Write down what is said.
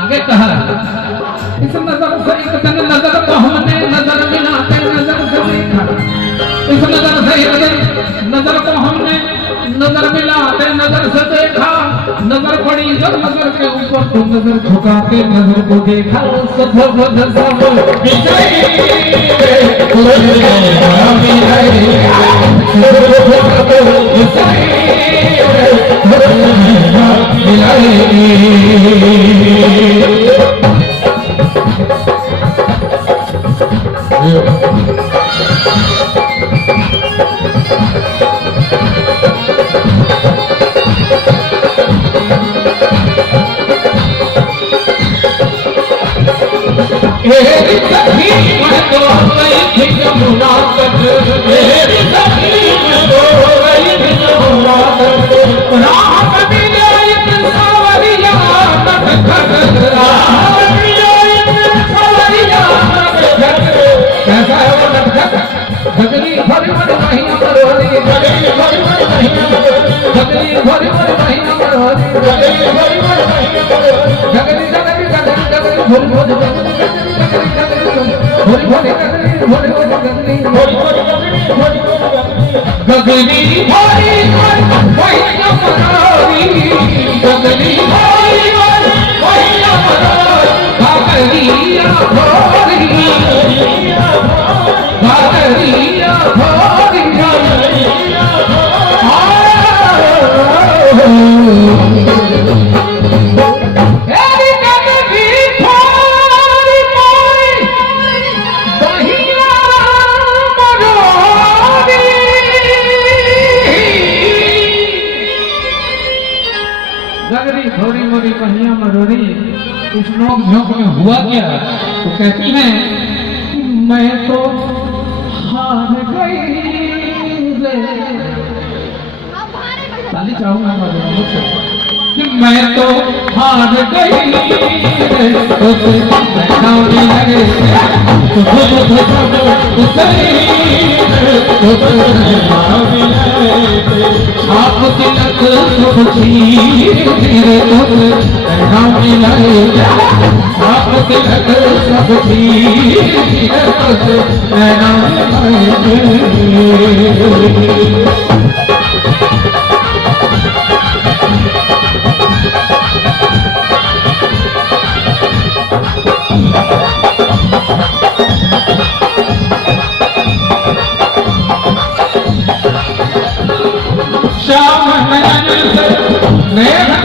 आगे कहा इस नजर से एक नजर को हमने नजर मिलाते नजर से देखा, इस नजर से एक नजर को हमने नजर मिलाते नजर से देखा, नजर पड़ी जब नजर के ऊपर तो नजर झुका के नजर को देखा, इस नोक झोंक में हुआ क्या? तो कहती हैं मैं तो हार गई रे, ताली चाहूंगा कि मैं तो हार गई आप तिलक सुख धीरे आप तिलक सब श्याम नयन से